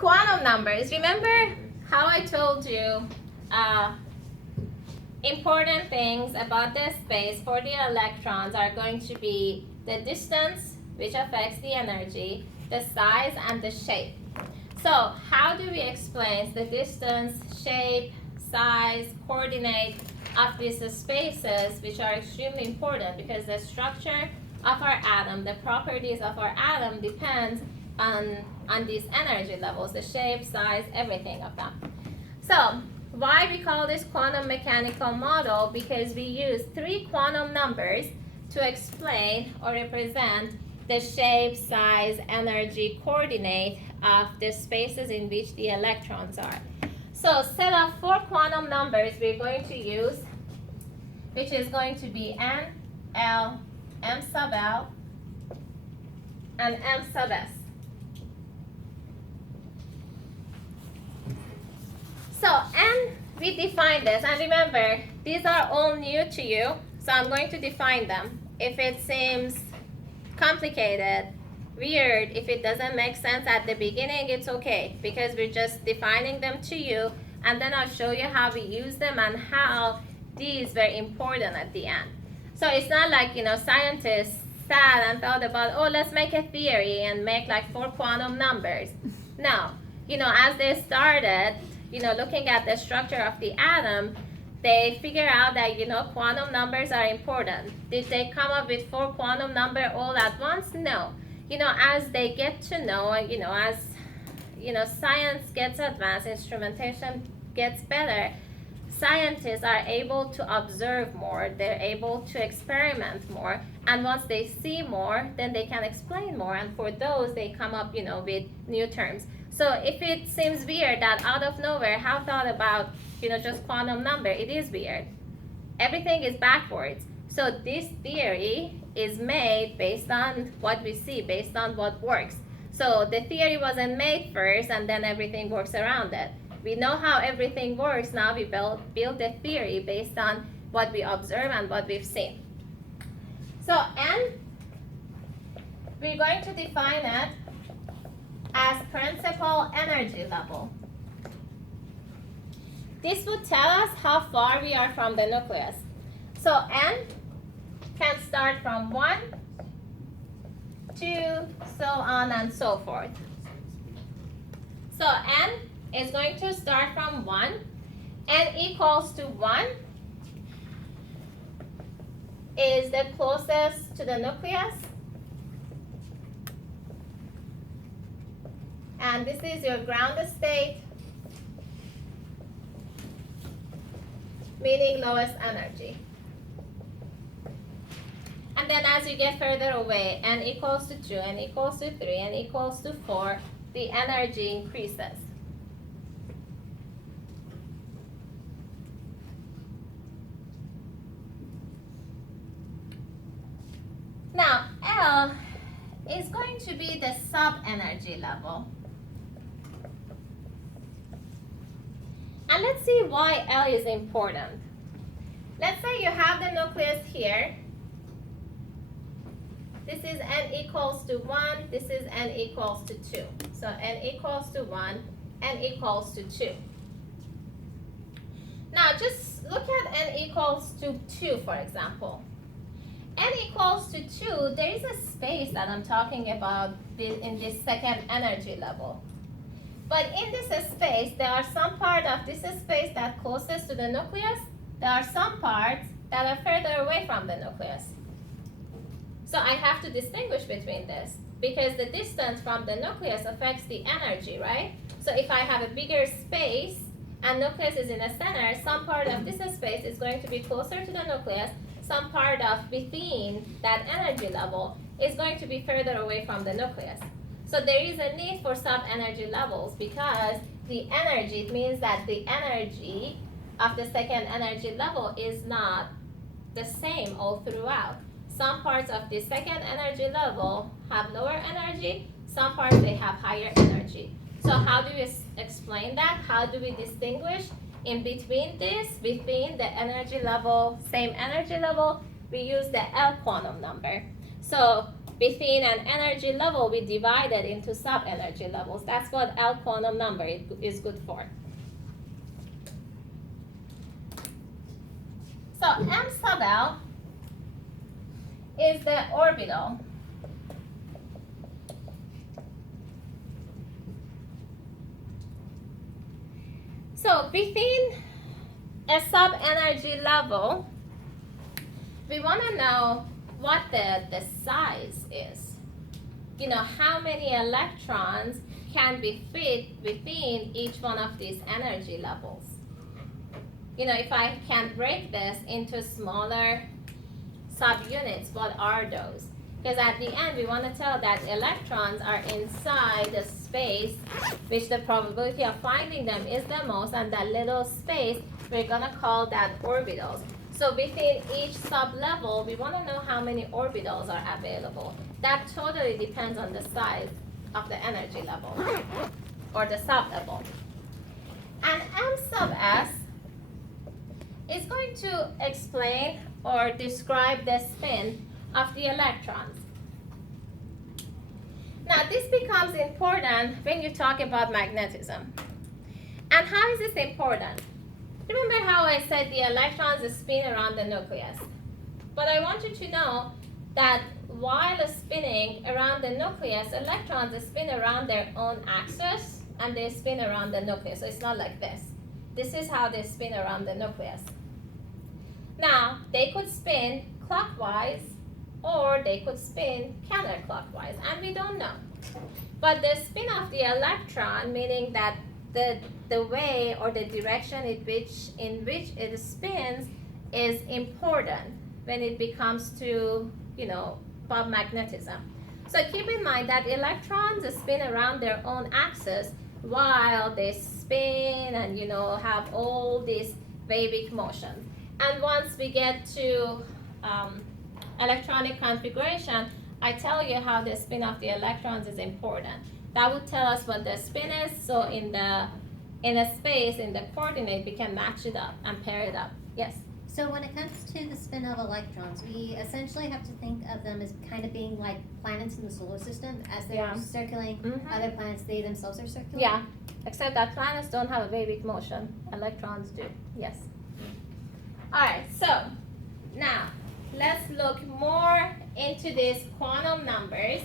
quantum numbers. Remember how I told you important things about the space for the electrons are going to be the distance, which affects the energy, the size, and the shape. So how do we explain the distance, shape, size, coordinate of these spaces, which are extremely important because the structure of our atom, the properties of our atom depends on these energy levels, the shape, size, everything of them. So why we call this quantum mechanical model? Because we use 3 quantum numbers to explain or represent the shape, size, energy, coordinate of the spaces in which the electrons are. So set of 4 quantum numbers we're going to use, which is going to be N, L, M sub L, and M sub S. So N, we define this, and remember, these are all new to you, so I'm going to define them. If it seems complicated, weird, if it doesn't make sense at the beginning, it's okay, because we're just defining them to you, and then I'll show you how we use them and how these were important at the end. So it's not like, scientists sat and thought about, oh, let's make a theory and make like 4 quantum numbers. No, as they started, looking at the structure of the atom, they figure out that, quantum numbers are important. Did they come up with 4 quantum numbers all at once? No. As they get to know, as, science gets advanced, instrumentation gets better, scientists are able to observe more, they're able to experiment more, and once they see more, then they can explain more, and for those, they come up, with new terms. So if it seems weird that out of nowhere, how thought about, just quantum number, it is weird. Everything is backwards. So this theory is made based on what we see, based on what works. So the theory wasn't made first and then everything works around it. We know how everything works, now we build the theory based on what we observe and what we've seen. So N, we're going to define it as principal energy level. This would tell us how far we are from the nucleus. So N can start from 1, 2, so on and so forth. So N is going to start from 1. N equals to 1 is the closest to the nucleus. And this is your ground state, meaning lowest energy. And then as you get further away, N equals to 2, N equals to 3, N equals to 4, the energy increases. Now, L is going to be the sub-energy level. And let's see why L is important. Let's say you have the nucleus here. This is N equals to 1, this is N equals to 2. So N equals to 1, N equals to 2. Now just look at N equals to 2, for example. N equals to 2, there is a space that I'm talking about in this second energy level. But in this space, there are some part of this space that's closest to the nucleus. There are some parts that are further away from the nucleus. So I have to distinguish between this because the distance from the nucleus affects the energy, right? So if I have a bigger space and nucleus is in the center, some part of this space is going to be closer to the nucleus. Some part of within that energy level is going to be further away from the nucleus. So there is a need for sub-energy levels because the energy, it means that the energy of the second energy level is not the same all throughout. Some parts of the second energy level have lower energy, some parts they have higher energy. So how do we explain that? How do we distinguish in between this, within the energy level, same energy level? We use the L quantum number. So within an energy level, we divide it into sub-energy levels. That's what L quantum number is good for. So M sub L is the orbital. So within a sub-energy level, we want to know what the size is. You know, how many electrons can be fit within each one of these energy levels. You know, if I can break this into smaller subunits, what are those? Because at the end, we want to tell that electrons are inside the space, which the probability of finding them is the most, and that little space, we're going to call that orbitals. So within each sub-level, we want to know how many orbitals are available. That totally depends on the size of the energy level, or the sub-level. And M sub S is going to explain or describe the spin of the electrons. Now this becomes important when you talk about magnetism. And how is this important? Remember how I said the electrons spin around the nucleus? But I want you to know that while spinning around the nucleus, electrons spin around their own axis and they spin around the nucleus. So it's not like this. This is how they spin around the nucleus. Now, they could spin clockwise or they could spin counterclockwise, and we don't know. But the spin of the electron, meaning that the way or the direction in which it spins, is important when it becomes to, you know, Bob magnetism. So keep in mind that electrons spin around their own axis while they spin and, you know, have all this Weibuck motion. And once we get to electronic configuration, I tell you how the spin of the electrons is important. That would tell us what the spin is, so in a space, in the coordinate, we can match it up and pair it up. Yes? So when it comes to the spin of electrons, we essentially have to think of them as kind of being like planets in the solar system. As they're circling other planets, they themselves are circulating. Yeah, except that planets don't have a Weibuck motion. Electrons do. Yes. All right, so now let's look more into these quantum numbers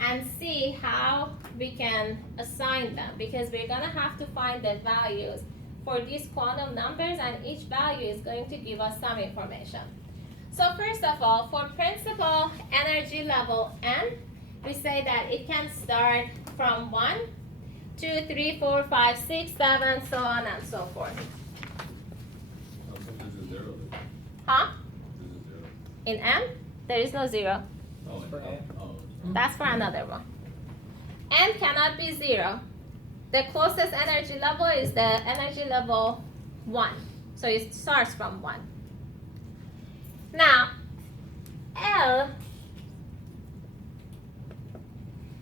and see how we can assign them, because we're going to have to find the values for these quantum numbers, and each value is going to give us some information. So first of all, for principal energy level N, we say that it can start from 1, 2, 3, 4, 5, 6, 7, so on and so forth. Huh? In M, there is no 0. That's for another one. N cannot be 0. The closest energy level is the energy level 1. So it starts from 1. Now, L,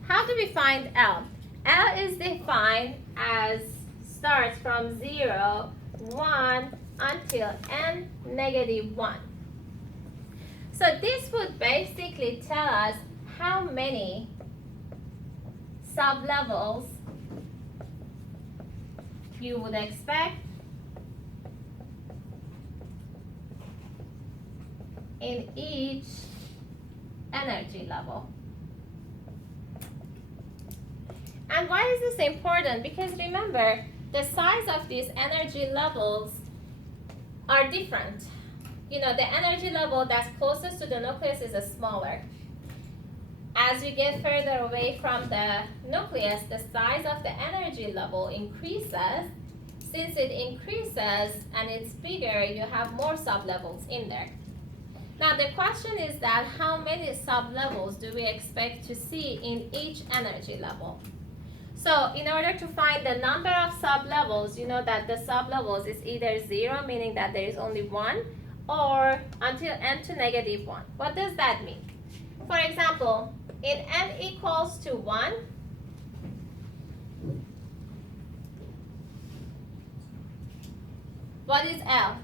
how do we find L? L is defined as starts from 0, 1, until N negative 1. So this would basically tell us how many sublevels you would expect in each energy level. And why is this important? Because remember, the size of these energy levels are different. You know, the energy level that's closest to the nucleus is smaller. As we get further away from the nucleus, the size of the energy level increases. Since it increases and it's bigger, you have more sublevels in there. Now the question is that how many sublevels do we expect to see in each energy level? So in order to find the number of sublevels, you know that the sublevels is either 0, meaning that there is only 1, or until N to negative 1. What does that mean? For example, in N equals to 1, what is L?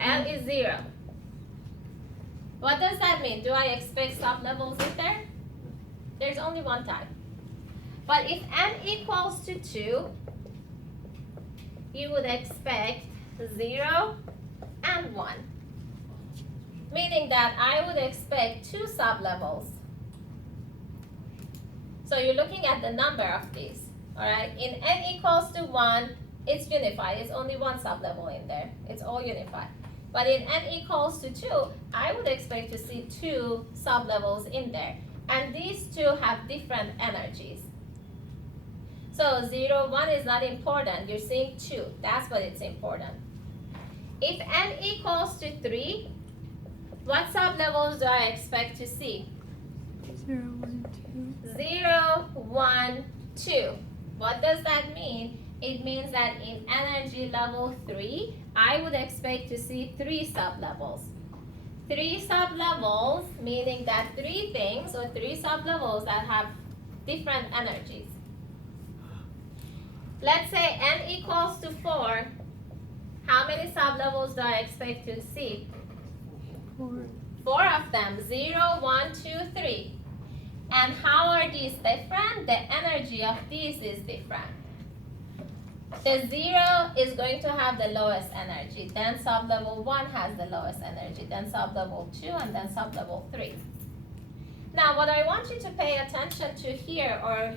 L is 0. What does that mean? Do I expect sublevels in there? There's only one type. But if n equals to 2, you would expect 0 and 1. Meaning that I would expect 2 sublevels. So you're looking at the number of these. Alright? In n equals to 1, it's unified. It's only one sublevel in there. It's all unified. But in n equals to 2, I would expect to see 2 sublevels in there. And these two have different energies. So 0, 1 is not important. You're seeing 2. That's what it's important. If n equals to 3, what sublevels do I expect to see? 0, 1, 2. 0, 1, 2. What does that mean? It means that in energy level 3, I would expect to see 3 sublevels. 3 sublevels, meaning that 3 things or 3 sublevels that have different energies. Let's say n equals to 4. How many sublevels do I expect to see? 4. 4 of them. 0, 1, 2, 3. And how are these different? The energy of these is different. The 0 is going to have the lowest energy. Then sublevel 1 has the lowest energy. Then sublevel 2 and then sublevel 3. Now what I want you to pay attention to here, or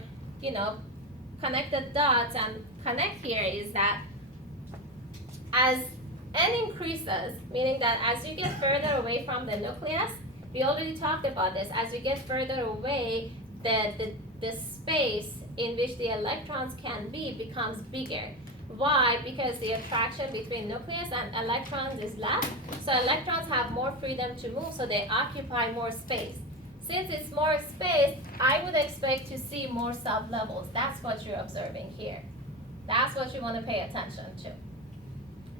connect the dots and connect here, is that as n increases, meaning that as you get further away from the nucleus, we already talked about this, as we get further away, the space in which the electrons can be becomes bigger. Why? Because the attraction between nucleus and electrons is less, so electrons have more freedom to move, so they occupy more space. Since it's more space, I would expect to see more sublevels. That's what you're observing here. That's what you want to pay attention to.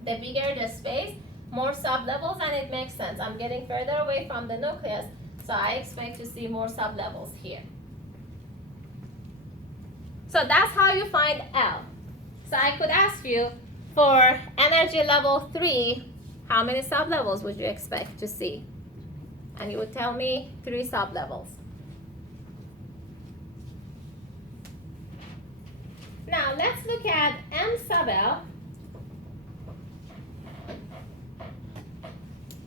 The bigger the space, more sublevels, and it makes sense. I'm getting further away from the nucleus, so I expect to see more sublevels here. So that's how you find L. So I could ask you, for energy level 3, how many sublevels would you expect to see? And you would tell me 3 sublevels. Now let's look at M sub L.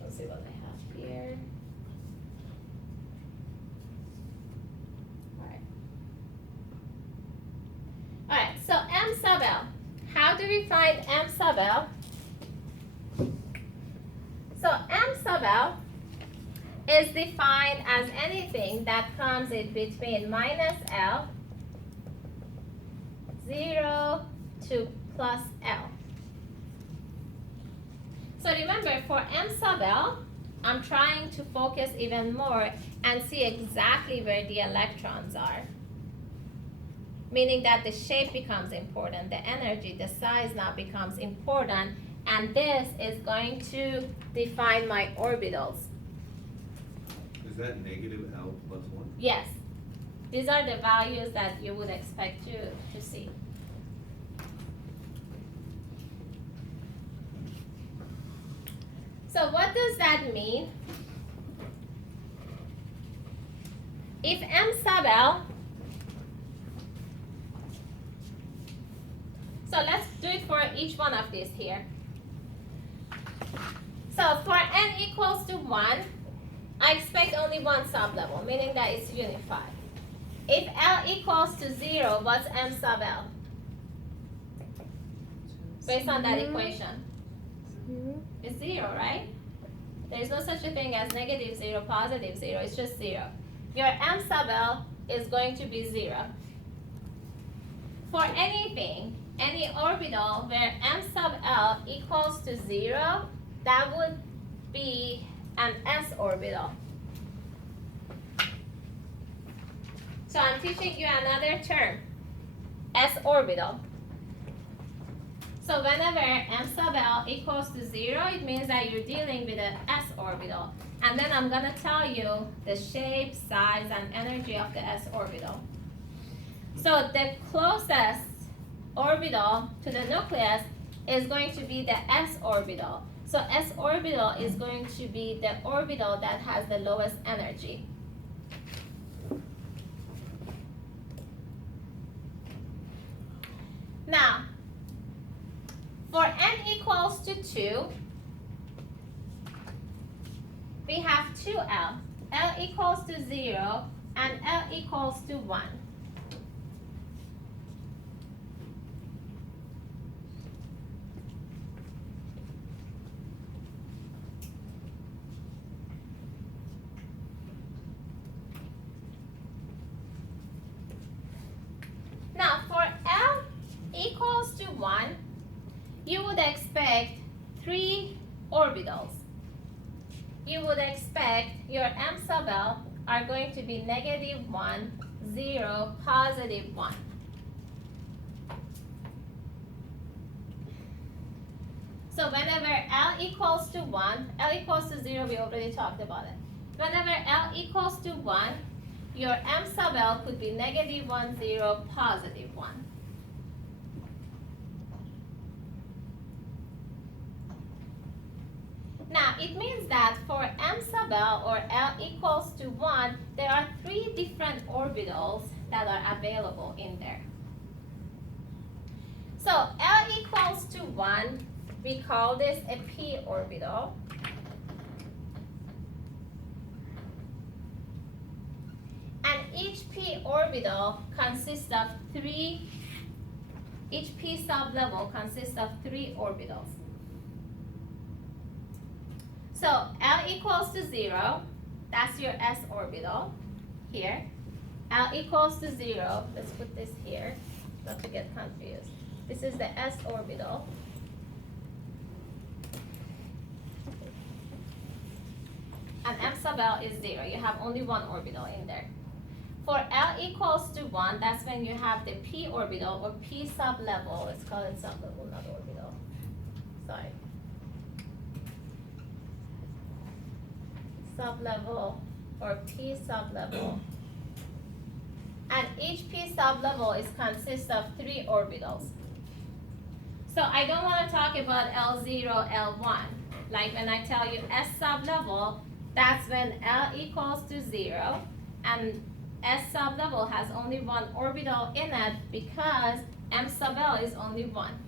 Let's see what I have here. Alright, so M sub L. How do we find M sub L? So M sub L is defined as anything that comes in between minus L, 0 to plus L. So remember, for M sub L, I'm trying to focus even more and see exactly where the electrons are. Meaning that the shape becomes important, the energy, the size now becomes important, and this is going to define my orbitals. Is that negative L plus 1? Yes. These are the values that you would expect to see. So what does that mean? If M sub L, so let's do it for each one of these here. So for n equals to 1, I expect only one sublevel, meaning that it's unified. If L equals to 0, what's M sub L? Based on that equation. 0. It's 0, right? There's no such a thing as negative 0, positive 0. It's just 0. Your M sub L is going to be 0. For anything, any orbital where M sub L equals to 0, that would be an s orbital. So I'm teaching you another term, s orbital. So whenever M sub L equals to 0, it means that you're dealing with an s orbital. And then I'm going to tell you the shape, size, and energy of the s orbital. So the closest orbital to the nucleus is going to be the s orbital. So s orbital is going to be the orbital that has the lowest energy. Now, for n equals to 2, we have 2L. L equals to 0 and L equals to 1. Now, for L equals to 1, you would expect 3 orbitals. You would expect your M sub L are going to be -1, 0, +1. So whenever L equals to 1, L equals to 0, we already talked about it. Whenever L equals to 1, your M sub L could be -1, 0, +1. Now, it means that for M sub L or L equals to 1, there are 3 different orbitals that are available in there. So, L equals to 1, we call this a p orbital. And each p orbital consists of 3, each p sublevel consists of 3 orbitals. So L equals to 0, that's your s orbital here. L equals to 0, let's put this here, not to get confused. This is the s orbital. And M sub L is 0, you have only 1 orbital in there. For L equals to 1, that's when you have the p orbital or p sublevel, let's call it sublevel, not orbital, sorry. Sublevel or p sublevel, and each p sublevel is consists of 3 orbitals. So I don't want to talk about L0, L1. Like when I tell you s sublevel, that's when L equals to 0 and s sublevel has only 1 orbital in it because M sub L is only 1.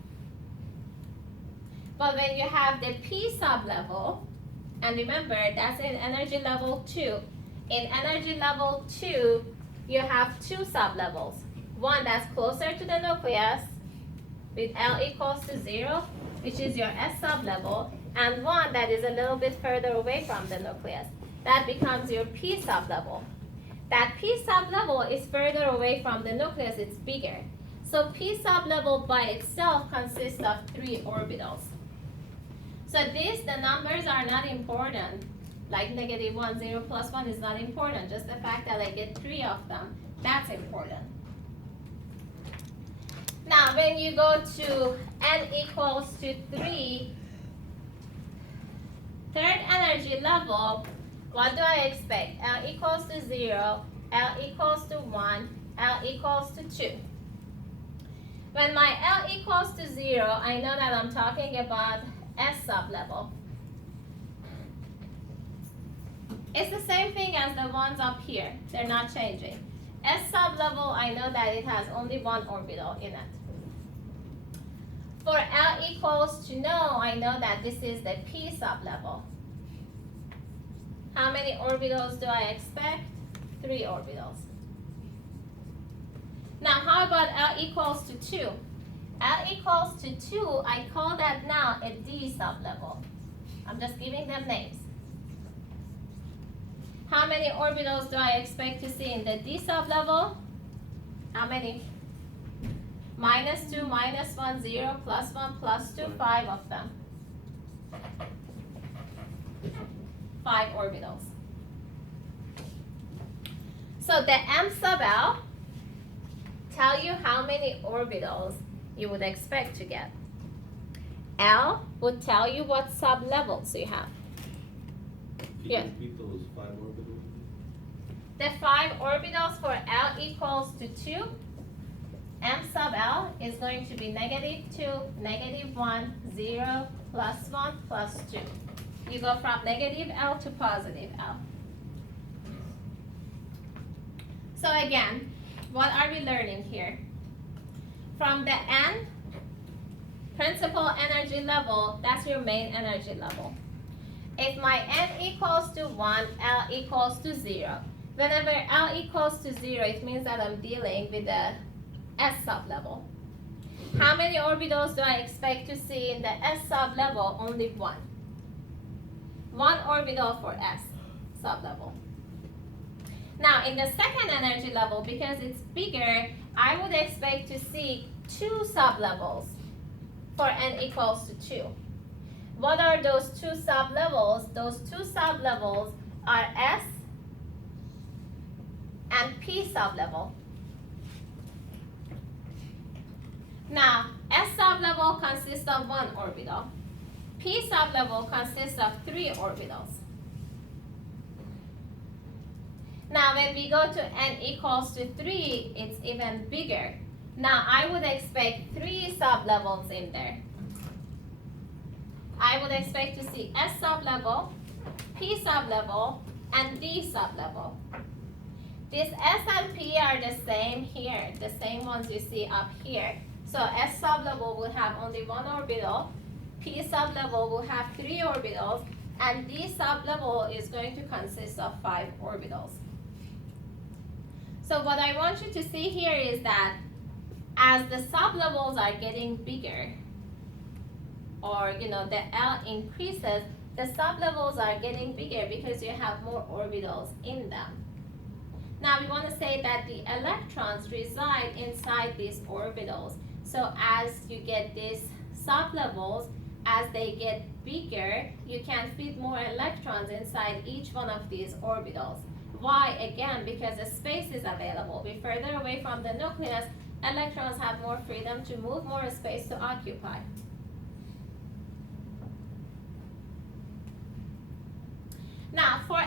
But when you have the p sublevel, and remember, that's in energy level 2. In energy level 2, you have 2 sublevels. One that's closer to the nucleus with L equals to 0, which is your S sublevel, and one that is a little bit further away from the nucleus. That becomes your P sublevel. That P sublevel is further away from the nucleus, it's bigger. So P sublevel by itself consists of 3 orbitals. So the numbers are not important. Like -1, 0, +1 is not important. Just the fact that I get 3 of them, that's important. Now, when you go to n equals to 3, third energy level, what do I expect? L equals to 0, L equals to 1, L equals to 2. When my L equals to 0, I know that I'm talking about S sublevel. It's the same thing as the ones up here. They're not changing. S sublevel, I know that it has only 1 orbital in it. For L equals to no, I know that this is the P sublevel. How many orbitals do I expect? 3 orbitals. Now, how about L equals to 2? L equals to 2, I call that now a D sublevel. I'm just giving them names. How many orbitals do I expect to see in the D sublevel? How many? -2, -1, 0, +1, +2, 5 of them. 5 orbitals. So the M sub L tell you how many orbitals you would expect to get. L would tell you what sublevels you have. Can Yeah. you repeat those 5 orbitals? The 5 orbitals for L equals to 2 M sub L is going to be -2, -1, 0, +1, +2. You go from -L to +L. So again, what are we learning here? From the N, principal energy level, that's your main energy level. If my N equals to 1, L equals to 0. Whenever L equals to 0, it means that I'm dealing with the S sublevel. How many orbitals do I expect to see in the S sublevel? Only one. One orbital for S sublevel. Now, in the second energy level, because it's bigger, I would expect to see 2 sublevels for N equals to 2. What are those 2 sublevels? Those 2 sublevels are S and P sublevel. Now, S sublevel consists of 1 orbital. P sublevel consists of 3 orbitals. Now, when we go to N equals to 3, it's even bigger. Now, I would expect 3 sublevels in there. I would expect to see S sublevel, P sublevel, and D sublevel. These S and P are the same here, the same ones you see up here. So S sublevel will have only 1 orbital, P sublevel will have 3 orbitals, and D sublevel is going to consist of 5 orbitals. So what I want you to see here is that as the sublevels are getting bigger, or the L increases, the sublevels are getting bigger because you have more orbitals in them. Now we want to say that the electrons reside inside these orbitals. So as you get these sublevels, as they get bigger, you can fit more electrons inside each one of these orbitals. Why? Again, because the space is available. We're further away from the nucleus, electrons have more freedom to move, more space to occupy. Now, for